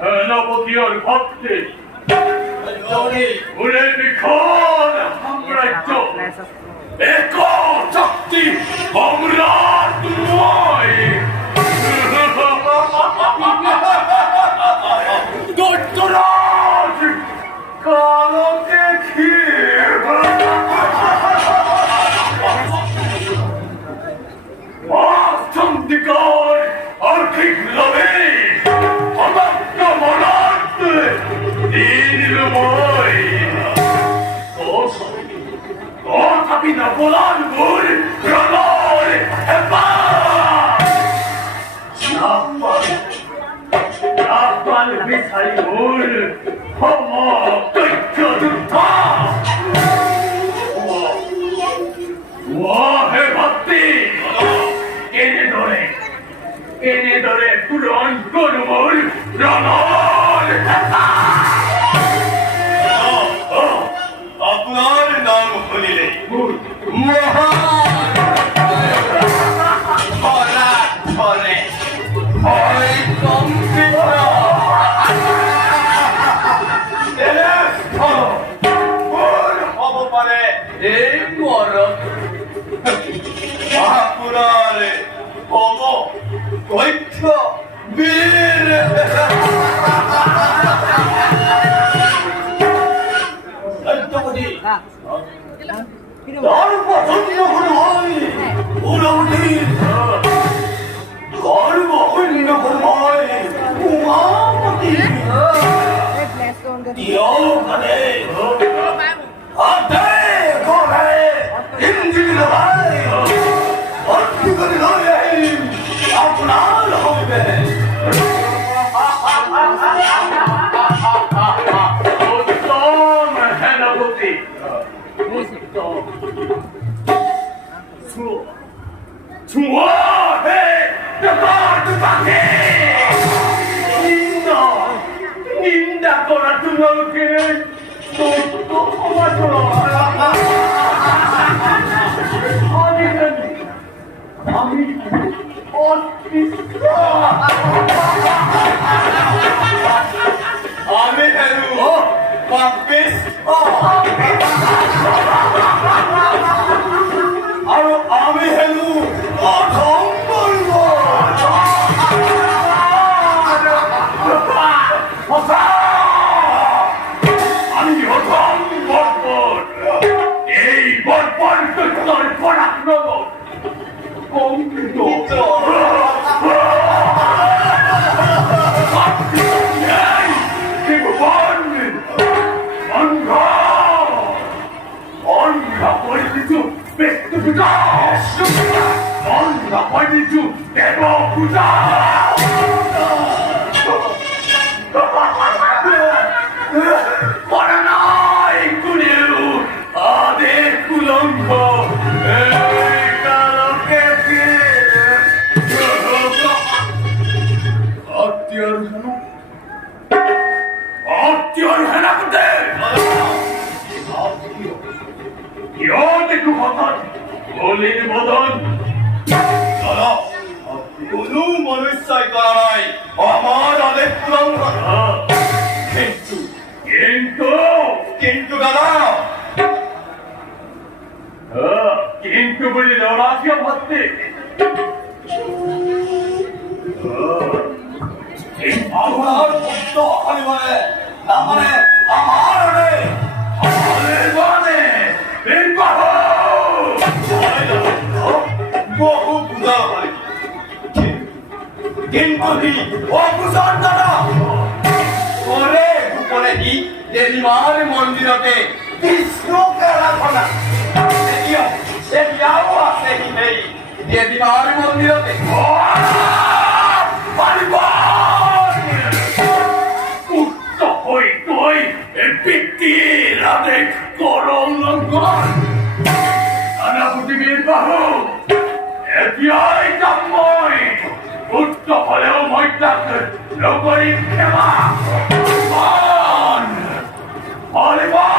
세나보기열 확대 우레미 콘 함브라이토 에코 적디 버무라 두어이 돌돌아지 까놓게 키바 정디걸 아키글라베 바닥가 몰랐대 니를 모이 tapi na bolan 물 그러노리 해봐 나빠는 미사리 물 허머 끓여둔다 우와 해봤디 얘네 노래 부런 걸음을 그러노리 해봐 আপনার নাম হলিলে ধরা ধরে ভয় কম্পিত হব পারে এই মরণ আপনার হব দৈত্য বীর 나를 봐, 던지려고는 아니 오라우니 나를 봐, 흘리려고는 아니 공항어디 뛰어가네 안돼 거래 힘들이라 말이 어떻게거리 너의 힘 아프나 너의 좋아해! 나가! 누가해! 닌다 거라 두명게 또 토마토라 아니 어딨어 아메헤루 박비스 아메헤루 কঙ্কিত বলির মদন কোনো মনুষ্যই করা নাই আমার আদেশ লঙ্ঘন কিন্তু কিন্তু কিন্তু দাদা কিন্তু বলি লড়াকে ভাবতে আমার পুত্র হরিবলে না মানে আমার আনে বহু পূজা হয় কিন্তু অকুশল দাদা ওরে গোপনে দি দেবীমার মন্দিৰতে কৃষ্ণকে আৰাধনা এতিয়াও আছে সি নেই দেবীমাৰ মন্দিৰতে উক্ত হৈ তই পিতৃৰ আদেশ কৰলংঘন আনাপুতিবীৰ বাহু এতিয়াই যাম মই উক্ত হলেও মই তাক নকৰিম ক্ষমা হৰিবল